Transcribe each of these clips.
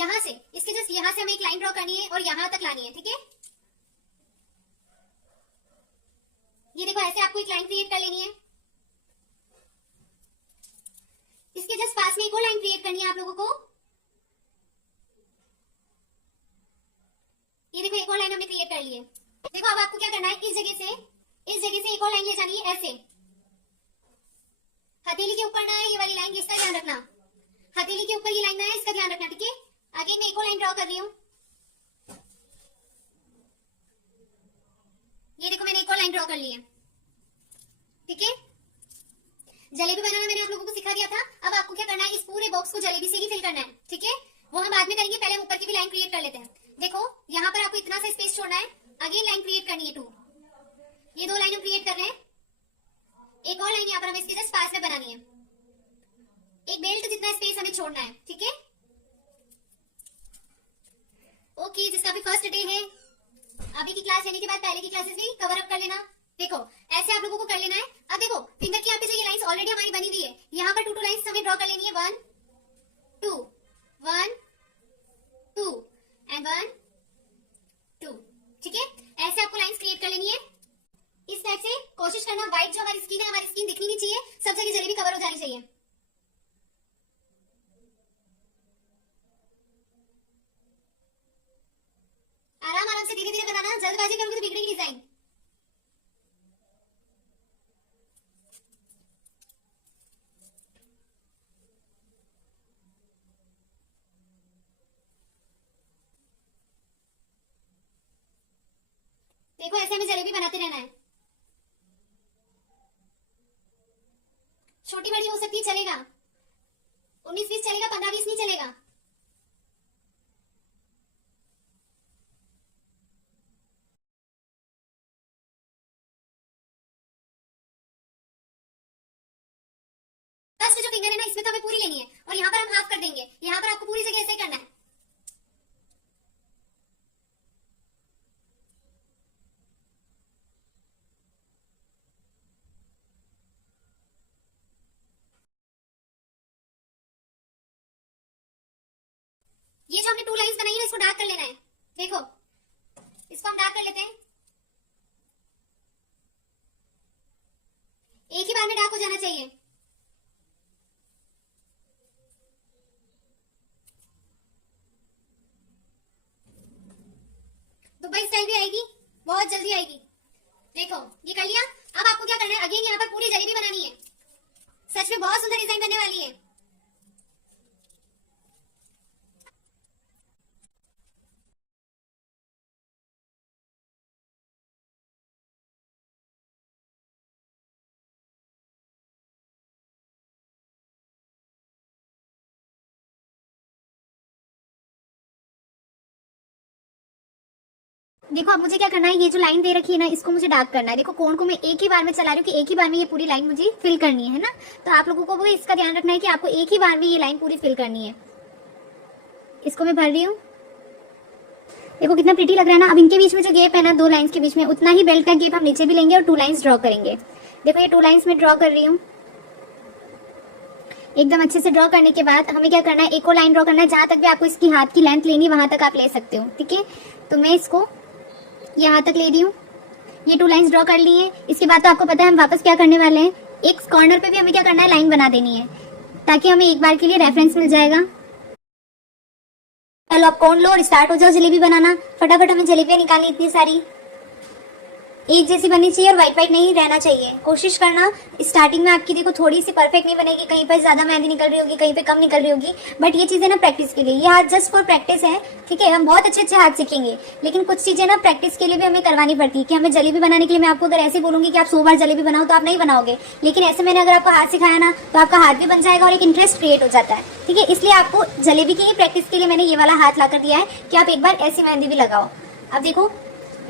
यहाँ से, इसके जस्ट यहाँ से हमें एक लाइन ड्रॉ करनी है और यहाँ तक लानी है, ठीक है। ये देखो ऐसे आपको एक लाइन क्रिएट कर लेनी है। इसके जस्ट पास में एक और लाइन क्रिएट करनी है आप लोगों को। ये देखो एक और लाइन हमने क्रिएट कर ली है। देखो अब आपको क्या करना है, इस जगह से एक और लाइन ले जानी है ऐसे। हथेली के ऊपर ना है ये वाली लाइन, इसका ध्यान रखना। हथेली के ऊपर ये लाइन ना है, इसका ध्यान रखना, ठीक है। आगे मैं एक और लाइन ड्रॉ कर रही हूँ। ये देखो मैंने एक और लाइन ड्रॉ कर ली है, ठीक है। जलेबी बनाना मैंने आप लोगों को सिखा दिया था। अब आपको क्या करना है, इस पूरे बॉक्स को जलेबी से ही फिल करना है, ठीक है। वो हम बाद में करेंगे, पहले ऊपर की भी लाइन क्रिएट कर लेते हैं। देखो यहाँ पर आपको इतना सा स्पेस छोड़ना है, अगेन लाइन क्रिएट करनी है 2। ये 2 लाइन हम क्रिएट कर रहे हैं। एक और लाइन यहाँ पर हमें इसके जस्ट पास में बनानी है। एक बेल्ट जितना स्पेस हमें छोड़ना है, ठीक है। ओके, जिसका भी फर्स्ट डे है, अभी की क्लास लेने के बाद पहले की क्लासेस भी कवर अप कर लेना। देखो ऐसे आप लोगों को कर लेना है। अब देखो फिंगर की यहाँ पे जो ये लाइंस ऑलरेडी हमारी बनी हुई है, यहाँ पर 2 लाइंस हमें ड्रॉ कर लेनी है। 1 2 1 2 एंड 1 2, ठीक है। ऐसे आपको लाइंस क्रिएट कर लेनी है। इस टाइप से कोशिश करना, व्हाइट जो हमारी स्किन है, हमारी स्किन दिखनी नहीं चाहिए, सब जगह जलेबी कवर हो जानी चाहिए। आराम आराम से धीरे धीरे बनाना, जल्दबाजी करोगे तो बिगड़ेगी डिजाइन। देखो ऐसे हमें जलेबी बनाते रहना है। छोटी बड़ी हो सकती है, चलेगा। 19-20 चलेगा, 15-20 नहीं चलेगा। फर्स्ट जो फिंगर है ना, इसमें तो हमें पूरी लेनी है और यहाँ पर हम हाफ कर देंगे। यहाँ पर आपको पूरी जगह ऐसे ही करना है। ये जो हमने 2 लाइंस बनाई है, इसको डार्क कर लेना है। देखो इसको हम डार्क कर लेते हैं। एक ही बार में डार्क हो जाना चाहिए। दुबई स्टाइल भी आएगी, बहुत जल्दी आएगी। देखो ये कर लिया। अब आपको क्या करना है, अगेन यहाँ पर पूरी जलेबी बनानी है। सच में बहुत सुंदर डिजाइन बनने वाली है। देखो अब मुझे क्या करना है, ये जो लाइन दे रखी है ना, इसको मुझे डार्क करना है। देखो कोण को मैं एक ही बार में चला रही हूँ कि एक ही बार में ये पूरी लाइन मुझे फिल करनी है ना। तो आप लोगों को भी इसका ध्यान रखना है कि आपको एक ही बार में ये लाइन पूरी फिल करनी है। इसको मैं भर रही हूँ। देखो कितना प्रिटी लग रहा है ना। अब इनके बीच में जो गैप है ना, 2 लाइंस के बीच में, उतना ही बेल्ट का गैप हम नीचे भी लेंगे और 2 लाइंस ड्रॉ करेंगे। देखो ये 2 लाइंस में ड्रॉ कर रही हूँ। एकदम अच्छे से ड्रॉ करने के बाद हमें क्या करना है, एक और लाइन ड्रॉ करना है। जहां तक भी आपको इसकी हाथ की लेंथ लेनी है, वहां तक आप ले सकते हो, ठीक है। तो मैं इसको यहाँ तक ले रही हूँ। ये 2 लाइंस ड्रॉ कर ली है। इसके बाद तो आपको पता है हम वापस क्या करने वाले हैं, एक कॉर्नर पे भी हमें क्या करना है, लाइन बना देनी है, ताकि हमें एक बार के लिए रेफरेंस मिल जाएगा। चलो आप कोण लो और स्टार्ट हो जाओ जलेबी बनाना। फटाफट हमें जलेबियां निकालनी इतनी सारी, एक जैसी बननी चाहिए और व्हाइट व्हाइट नहीं रहना चाहिए। कोशिश करना स्टार्टिंग में आपकी देखो थोड़ी सी परफेक्ट नहीं बनेगी, कहीं पर ज्यादा मेहंदी निकल रही होगी, कहीं पे कम निकल रही होगी। बट ये चीजें ना प्रैक्टिस के लिए, ये हाथ जस्ट फॉर प्रैक्टिस है, ठीक है। हम बहुत अच्छे अच्छे हाथ सीखेंगे, लेकिन कुछ चीजें ना प्रैक्टिस के लिए भी हमें करवानी पड़ती है। कि हमें जलेबी बनाने के लिए मैं आपको अगर ऐसे बोलूंगी कि आप 100 बार जलेबी बनाओ तो आप नहीं बनाओगे, लेकिन ऐसे मैंने अगर आपको हाथ सिखाया ना, तो आपका हाथ भी बन जाएगा और एक इंटरेस्ट क्रिएट हो जाता है, ठीक है। इसलिए आपको जलेबी की ही प्रैक्टिस के लिए मैंने ये वाला हाथ लाकर दिया है कि आप एक बार ऐसी मेहंदी भी लगाओ। अब देखो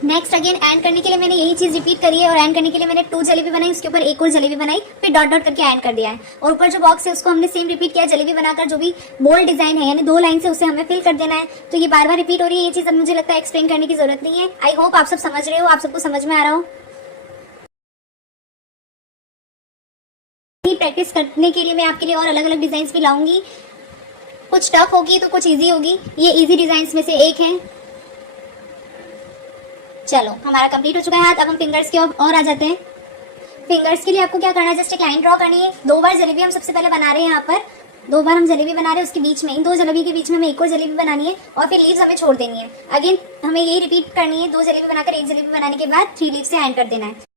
नेक्स्ट अगेन एंड करने के लिए मैंने यही चीज रिपीट करी है, और एंड करने के लिए मैंने 2 जलेबी बनाई, उसके ऊपर एक और जलेबी बनाई, फिर डॉट डॉट करके एंड कर दिया है। और ऊपर जो बॉक्स है उसको हमने सेम रिपीट किया, जलेबी बनाकर जो भी बोल्ड डिजाइन है यानी 2 लाइन से उसे हमें फिल कर देना है। तो ये बार बार रिपीट हो रही है, ये चीज अब मुझे लगता है एक्सप्लेन करने की जरूरत नहीं है। आई होप आप सब समझ रहे हो, आप सबको समझ में आ रहा हो। प्रैक्टिस करने के लिए मैं आपके लिए और अलग अलग डिजाइन भी लाऊंगी। कुछ टफ होगी तो कुछ इजी होगी, ये इजी डिजाइन में से एक है। चलो हमारा कंप्लीट हो चुका है हाथ। अब हम फिंगर्स की और आ जाते हैं। फिंगर्स के लिए आपको क्या करना है, जस्ट एक लाइन ड्रॉ करनी है। 2 बार जलेबी हम सबसे पहले बना रहे हैं यहाँ पर, 2 बार हम जलेबी बना रहे हैं, उसके बीच में इन 2 जलेबी के बीच में हमें एक और जलेबी बनानी है और फिर लीव्स हमें छोड़ देनी है। अगेन हमें यही रिपीट करनी है, 2 जलेबी बनाकर 1 जलेबी बनाने के बाद 3 लीव्स से एंड कर देना है।